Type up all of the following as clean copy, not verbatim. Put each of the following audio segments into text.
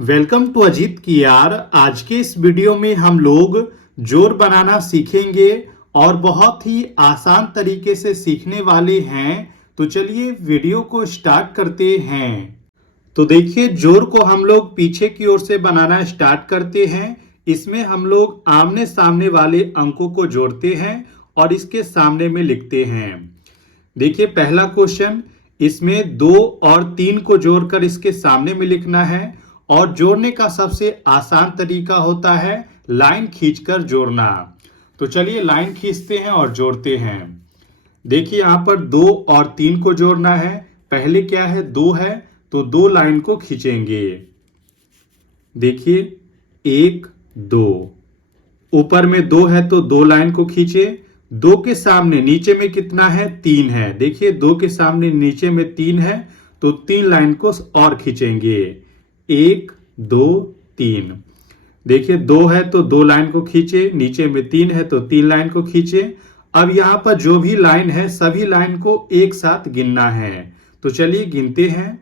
Welcome to Ajit कियार। आज के इस वीडियो में हम लोग जोड़ बनाना सीखेंगे और बहुत ही आसान तरीके से सीखने वाले हैं। तो चलिए वीडियो को स्टार्ट करते हैं। तो देखिए, जोड़ को हम लोग पीछे की ओर से बनाना स्टार्ट करते हैं। इसमें हम लोग आमने सामने वाले अंकों को जोड़ते हैं और इसके सामने में लिखते हैं। देखिए, पहला क्वेश्चन, इसमें 2 और 3 को जोड़कर इसके सामने में लिखना है। और जोड़ने का सबसे आसान तरीका होता है लाइन खींचकर जोड़ना। तो चलिए लाइन खींचते हैं और जोड़ते हैं। देखिए, यहाँ पर 2 और 3 को जोड़ना है। पहले क्या है, 2 है तो 2 लाइन को खींचेंगे। देखिए, 1 2, ऊपर में 2 है तो 2 लाइन को खींचे। 2 के सामने नीचे में कितना है, 3 है। देखिए, 2 के सामने नीचे में 3 है तो 3 लाइन को और खींचेंगे। 1 2 3। देखिए, 2 है तो 2 लाइन को खींचे, नीचे में 3 है तो 3 लाइन को खींचे। अब यहां पर जो भी लाइन है सभी लाइन को एक साथ गिनना है। तो चलिए गिनते हैं।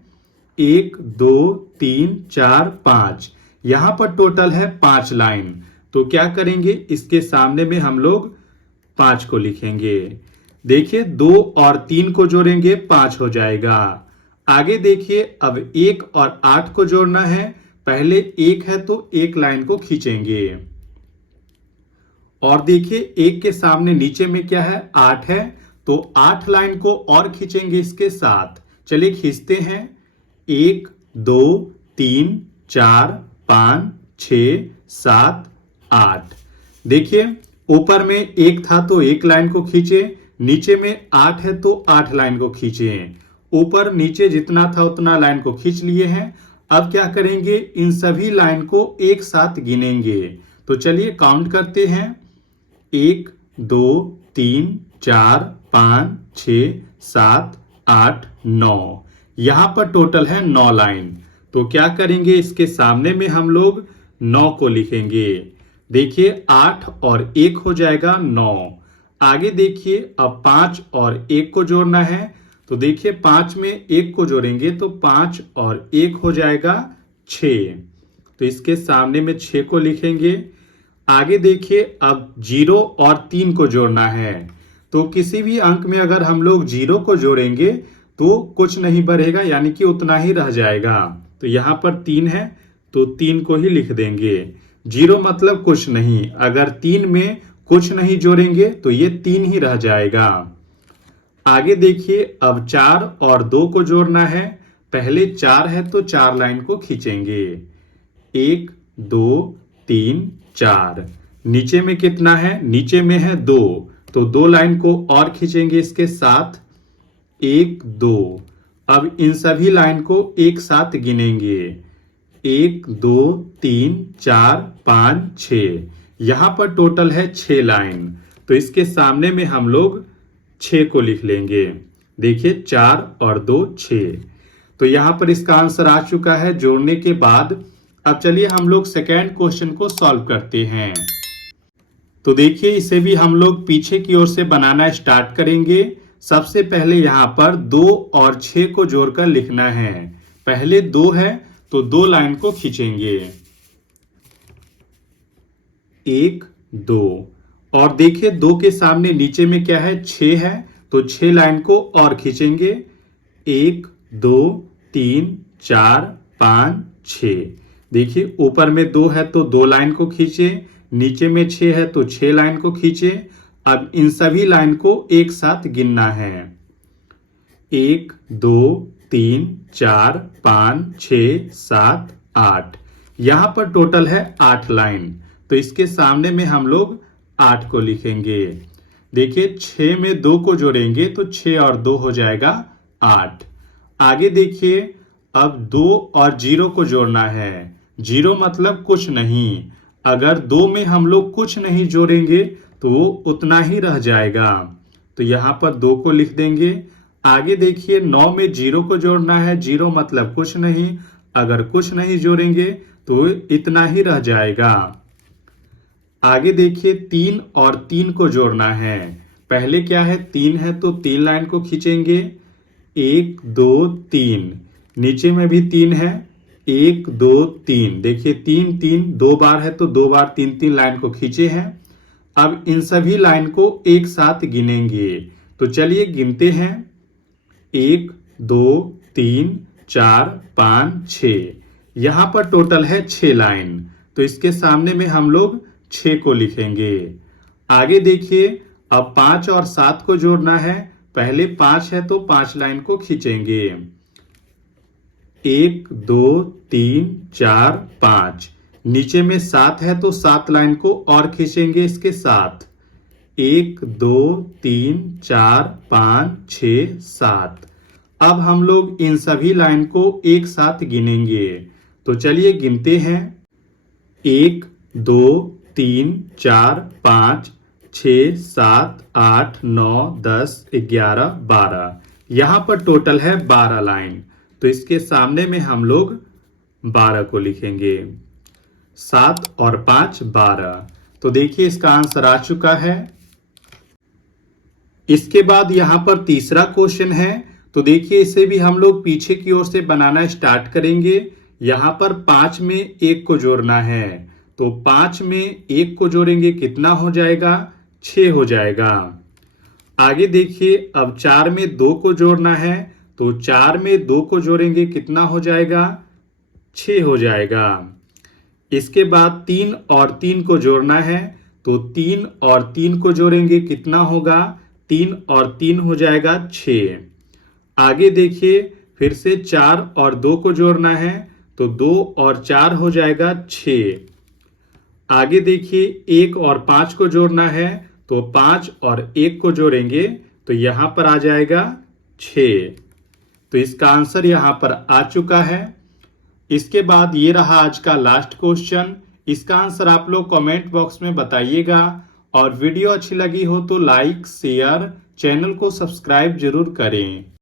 1 2 3 4 5। यहां पर टोटल है 5 लाइन। तो क्या करेंगे, इसके सामने में हम लोग 5 को लिखेंगे। देखिए, 2 और 3 को जोड़ेंगे, 5 हो जाएगा। आगे देखिए, अब 1 और 8 को जोड़ना है। पहले 1 है तो 1 लाइन को खींचेंगे। और देखिए, 1 के सामने नीचे में क्या है, 8 है तो 8 लाइन को और खींचेंगे इसके साथ। चलिए खींचते हैं। 1 2 3 4 5 6 7 8। देखिए, ऊपर में 1 था तो 1 लाइन को खींचे, नीचे में 8 है तो 8 लाइन को खींचे। ऊपर नीचे जितना था उतना लाइन को खींच लिए हैं। अब क्या करेंगे, इन सभी लाइन को एक साथ गिनेंगे। तो चलिए काउंट करते हैं। 1 2 3 4 5 6 7 8 9। यहां पर टोटल है 9 लाइन। तो क्या करेंगे, इसके सामने में हम लोग 9 को लिखेंगे। देखिए, 8 और 1 हो जाएगा 9। आगे देखिए, अब 5 और 1 को जोड़ना है। तो देखिए, 5 में 1 को जोड़ेंगे तो 5 और 1 हो जाएगा 6। तो इसके सामने में 6 को लिखेंगे। आगे देखिए, अब 0 और 3 को जोड़ना है। तो किसी भी अंक में अगर हम लोग 0 को जोड़ेंगे तो कुछ नहीं बढ़ेगा, यानी कि उतना ही रह जाएगा। तो यहां पर 3 है तो 3 को ही लिख देंगे। 0 मतलब कुछ नहीं, अगर 3 में कुछ नहीं जोड़ेंगे तो ये 3 ही रह जाएगा। आगे देखिए, अब 4 और 2 को जोड़ना है। पहले 4 है तो 4 लाइन को खींचेंगे। 1 2 3 4। नीचे में कितना है, नीचे में है 2 तो 2 लाइन को और खींचेंगे इसके साथ। 1 2। अब इन सभी लाइन को एक साथ गिनेंगे। 1 2 3 4 5 6। यहां पर टोटल है 6 लाइन। तो इसके सामने में हम लोग 6 को लिख लेंगे। देखिए, 4 और 2 6। तो यहां पर इसका आंसर आ चुका है जोड़ने के बाद। अब चलिए हम लोग सेकेंड क्वेश्चन को सॉल्व करते हैं। तो देखिए, इसे भी हम लोग पीछे की ओर से बनाना स्टार्ट करेंगे। सबसे पहले यहां पर 2 और 6 को जोड़कर लिखना है। पहले 2 है तो 2 लाइन को खींचेंगे। 1 2। और देखिए, 2 के सामने नीचे में क्या है, 6 है तो 6 लाइन को और खींचेंगे। 1 2 3 4 5 6। देखिए, ऊपर में 2 है तो 2 लाइन को खींचे, नीचे में 6 है तो 6 लाइन को खींचे। अब इन सभी लाइन को एक साथ गिनना है। 1 2 3 4 5 6 7 8। यहां पर टोटल है 8 लाइन। तो इसके सामने में हम लोग 8 को लिखेंगे। देखिए, 6 में 2 को जोड़ेंगे तो 6 और 2 हो जाएगा 8। आगे देखिए, अब 2 और 0 को जोड़ना है। 0 मतलब कुछ नहीं, अगर 2 में हम लोग कुछ नहीं जोड़ेंगे तो वो उतना ही रह जाएगा। तो यहां पर 2 को लिख देंगे। आगे देखिए, 9 में 0 को जोड़ना है। 0 मतलब कुछ नहीं, अगर कुछ नहीं जोड़ेंगे तो इतना ही रह जाएगा। आगे देखिए, 3 और 3 को जोड़ना है। पहले क्या है, 3 है तो 3 लाइन को खींचेंगे। 1 2 3। नीचे में भी 3 है। 1 2 3, देखिए 3 3 2 बार है तो 2 बार 3 3 लाइन को खींचे हैं। अब इन सभी लाइन को एक साथ गिनेंगे, तो चलिए गिनते हैं। 1 2 3 4 5 6, यहां पर टोटल है 6 लाइन, तो इसके सामने में हम लोग 6 को लिखेंगे। आगे देखिए, अब 5 और 7 को जोड़ना है। पहले 5 है तो 5 लाइन को खींचेंगे। 1 2 3 4 5, नीचे में 7 है तो 7 लाइन को और खींचेंगे इसके साथ। 1 2 3 4 5 6 7। अब हम लोग इन सभी लाइन को एक साथ गिनेंगे, तो चलिए गिनते हैं। 1 2 3 4 5 6 7 8 9 10 11 12, यहां पर टोटल है 12 लाइन, तो इसके सामने में हम लोग 12 को लिखेंगे। 7 और 5 12, तो देखिए इसका आंसर आ चुका है। इसके बाद यहां पर तीसरा क्वेश्चन है, तो देखिए इसे भी हम लोग पीछे की ओर से बनाना स्टार्ट करेंगे। यहां पर 5 में 1 को जोड़ना है, तो 5 में 1 को जोड़ेंगे कितना हो जाएगा? 6 हो जाएगा। आगे देखिए, अब 4 में 2 को जोड़ना है, तो 4 में 2 को जोड़ेंगे कितना हो जाएगा? 6 हो जाएगा। इसके बाद 3 और 3 को जोड़ना है, तो 3 और 3 को जोड़ेंगे कितना होगा? 3 और 3 हो जाएगा 6। आगे देखिए, फिर से 4 और 2 को जोड़ना है, तो 2 और 4 हो जाएगा 6। आगे देखिए, 1 और 5 को जोड़ना है, तो 5 और 1 को जोड़ेंगे तो यहां पर आ जाएगा 6। तो इसका आंसर यहां पर आ चुका है। इसके बाद ये रहा आज का लास्ट क्वेश्चन। इसका आंसर आप लोग कमेंट बॉक्स में बताइएगा, और वीडियो अच्छी लगी हो तो लाइक शेयर, चैनल को सब्सक्राइब जरूर करें।